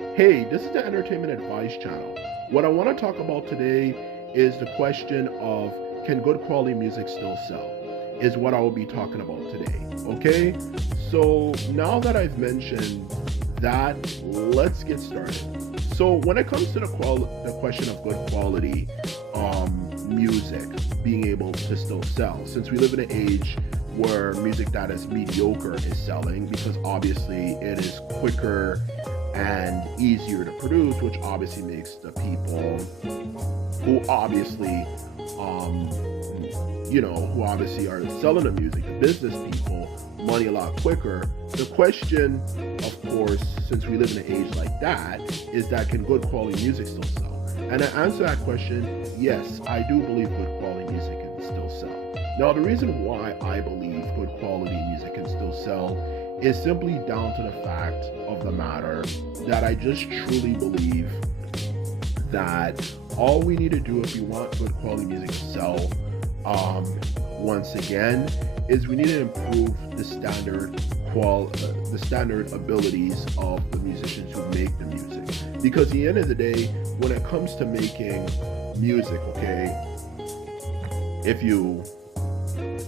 Hey, this is the Entertainment Advice Channel. What I want to talk about today is the question of can good quality music still sell? Is what I will be talking about today. Okay? So now that I've mentioned that, let's get started. So when it comes to the question of good quality music being able to still sell, since we live in an age where music that is mediocre is selling because obviously it is quicker and easier to produce, which obviously makes the people who obviously, um, who obviously are selling the music, the business people, money a lot quicker. The question, of course, since we live in an age like that, is that can good quality music still sell? And to answer that question, yes, I do believe good quality music can still sell. Now, the reason why I believe good quality music can still sell is simply down to the fact of the matter that I just truly believe that all we need to do if we want good quality music to sell, once again, is we need to improve the standard abilities of the musicians who make the music. Because at the end of the day, when it comes to making music, okay, if you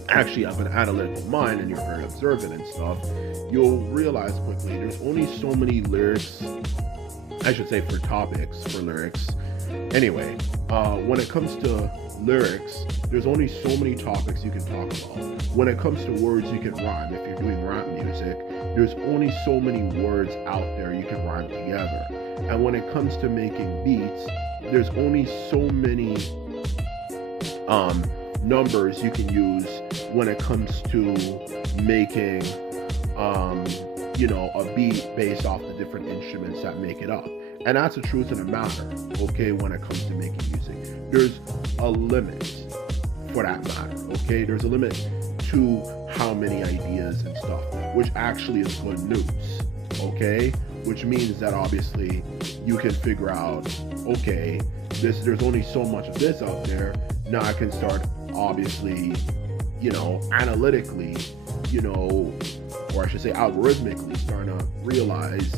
actually have an analytical mind and you're very observant and stuff, you'll realize quickly there's only so many lyrics, I should say for topics, for lyrics. Anyway, when it comes to lyrics, there's only so many topics you can talk about. When it comes to words you can rhyme, if you're doing rap music, there's only so many words out there you can rhyme together. And when it comes to making beats, there's only so many numbers you can use when it comes to making a beat based off the different instruments that make it up. And that's the truth of the matter, okay, when it comes to making music. There's a limit for that matter, okay? There's a limit to how many ideas and stuff, which actually is good news, okay? Which means that obviously you can figure out, okay, there's only so much of this out there. Now I can start obviously, analytically, or I should say algorithmically starting to realize,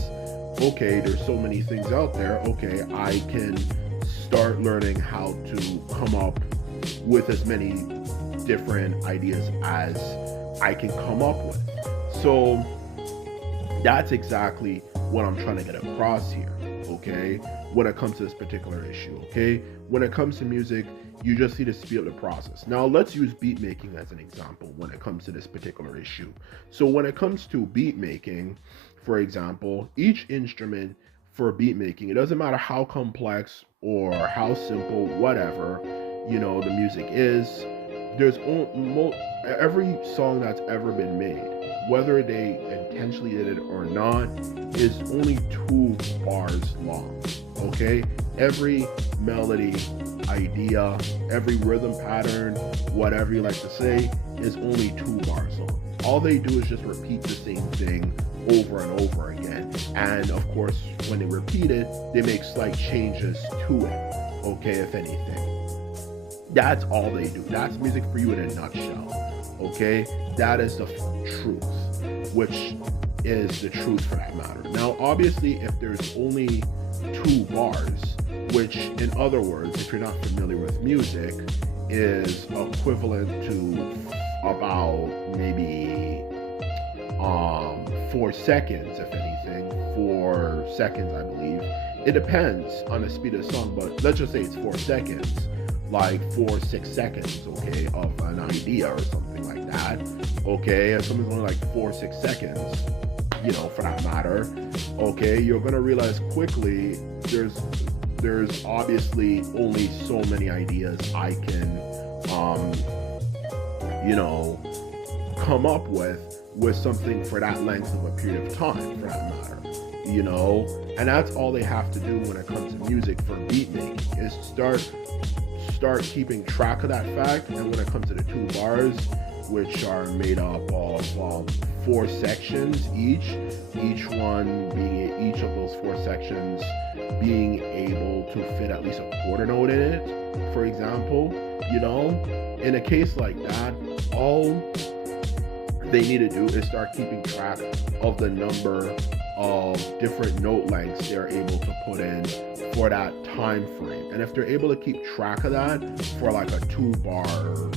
okay, there's so many things out there. Okay, I can start learning how to come up with as many different ideas as I can come up with. So that's exactly what I'm trying to get across here, okay? When it comes to this particular issue, okay? When it comes to music, you just need to speed up the process. Now, let's use beat making as an example when it comes to this particular issue. So when it comes to beat making, for example, each instrument for beat making, it doesn't matter how complex or how simple, whatever, the music is, there's every song that's ever been made, whether they intentionally did it or not, is only 2 bars long, okay? Every melody, idea, every rhythm pattern, whatever you like to say, is only 2 bars long. All they do is just repeat the same thing over and over again. And of course, when they repeat it, they make slight changes to it, okay, if anything. That's all they do. That's music for you in a nutshell, okay? That is the truth, which is the truth for that matter. Now, obviously, if there's only 2 bars, which in other words, if you're not familiar with music, is equivalent to about maybe 4 seconds, if anything. 4 seconds, I believe. It depends on the speed of the song, but let's just say it's 4 seconds, like 4-6 seconds, okay, of an idea or something like that, okay? If something's only like 4-6 seconds, for that matter, okay, you're gonna realize quickly there's obviously only so many ideas I can come up with something for that length of a period of time, for that matter, and that's all they have to do when it comes to music for beat making, is start keeping track of that fact. And when it comes to the 2 bars, which are made up of 4 sections each one being each of those 4 sections being able to fit at least a quarter note in it, for example, in a case like that, all they need to do is start keeping track of the number of different note lengths they're able to put in for that time frame. And if they're able to keep track of that for like a 2-bar,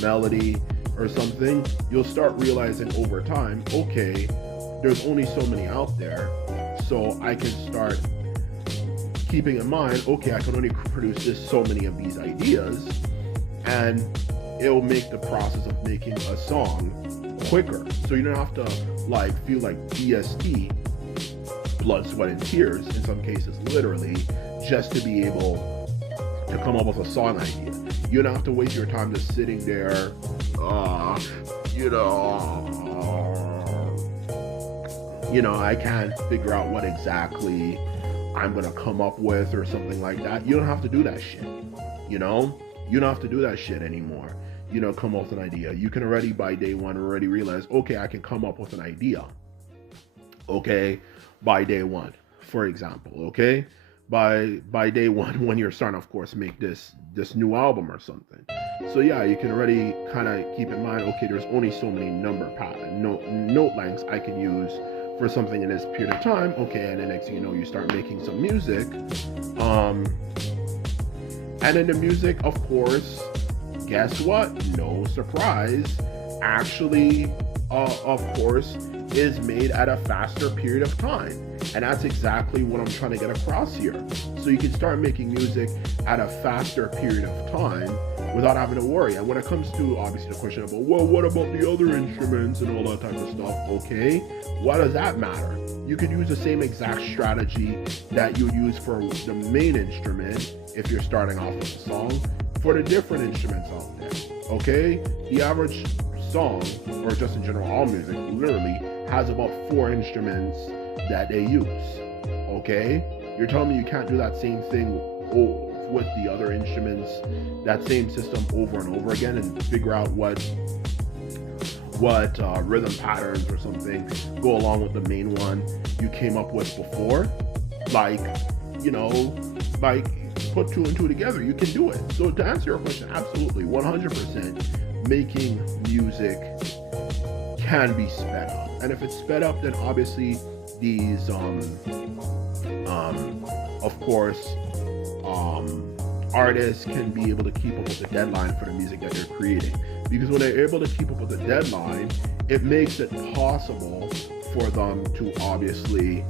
melody or something, you'll start realizing over time, okay, there's only so many out there, so I can start keeping in mind, okay, I can only produce so many of these ideas, and it'll make the process of making a song quicker. So you don't have to feel like BST, blood, sweat, and tears in some cases, literally, just to be able to come up with a song idea. You don't have to waste your time just sitting there, I can't figure out what exactly I'm gonna come up with or something like that. You don't have to do that shit. You don't have to do that shit anymore. Come up with an idea. You can already by day one already realize, okay, I can come up with an idea. Okay, by day one, for example. Okay, by day one when you're starting, of course, make this new album or something. So yeah, you can already kind of keep in mind, okay, there's only so many note lengths I can use for something in this period of time. Okay, and the next thing you know, you start making some music. And then the music, of course, guess what? No surprise, actually, of course, is made at a faster period of time. And that's exactly what I'm trying to get across here. So you can start making music at a faster period of time without having to worry. And when it comes to, obviously, the question about, well, what about the other instruments and all that type of stuff? Okay, why does that matter? You could use the same exact strategy that you use for the main instrument if you're starting off with a song for the different instruments out there. Okay, the average song, or just in general all music, literally has about 4 instruments that they use. Okay, you're telling me you can't do that same thing with the other instruments, that same system over and over again, and figure out what rhythm patterns or something go along with the main one you came up with before? Put 2 and 2 together. You can do it. So to answer your question, absolutely, 100%, making music can be sped up. And if it's sped up, then obviously these, of course, artists can be able to keep up with the deadline for the music that they're creating. Because when they're able to keep up with the deadline, it makes it possible for them to obviously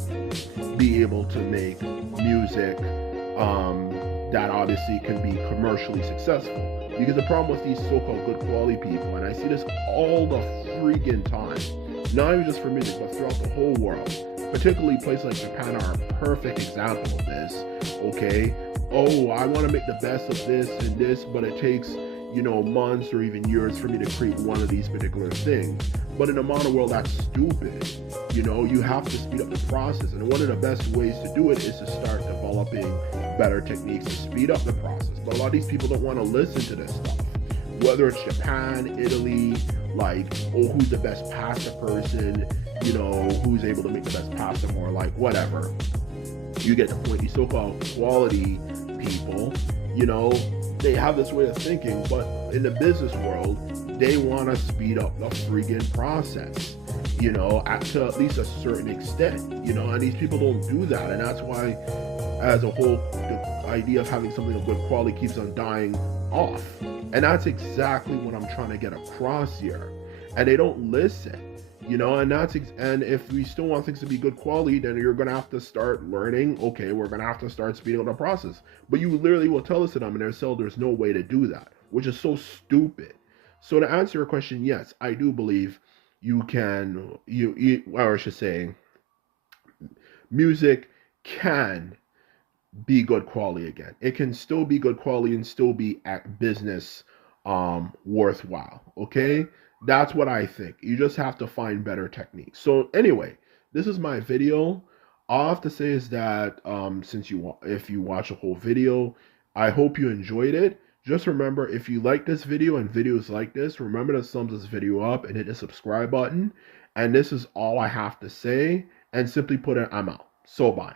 be able to make music that obviously can be commercially successful. Because the problem with these so-called good quality people, and I see this all the freaking time, not even just for music, but throughout the whole world, particularly places like Japan are a perfect example of this. Okay, oh, I want to make the best of this and this, but it takes months or even years for me to create one of these particular things. But in the modern world, that's stupid. You have to speed up the process, and one of the best ways to do it is to start developing better techniques to speed up the process. But a lot of these people don't want to listen to this stuff. Whether it's Japan, Italy, who's the best pasta person, who's able to make the best pasta, or whatever. You get the point. These so-called quality people, they have this way of thinking, but in the business world, they want to speed up the friggin' process, to at least a certain extent, and these people don't do that. And that's why, as a whole, the idea of having something of good quality keeps on dying off. And that's exactly what I'm trying to get across here. And they don't listen. And if we still want things to be good quality, then you're going to have to start learning, okay, we're going to have to start speeding up the process. But you literally will tell us to them and themselves there's no way to do that, which is so stupid. So to answer your question, yes, I do believe music can be good quality again. It can still be good quality and still be at business worthwhile, okay? That's what I think. You just have to find better techniques. So anyway, this is my video. All I have to say is that if you watch a whole video, I hope you enjoyed it. Just remember, if you like this video and videos like this, remember to thumbs this video up and hit the subscribe button. And this is all I have to say. And simply put it, I'm out. So bye.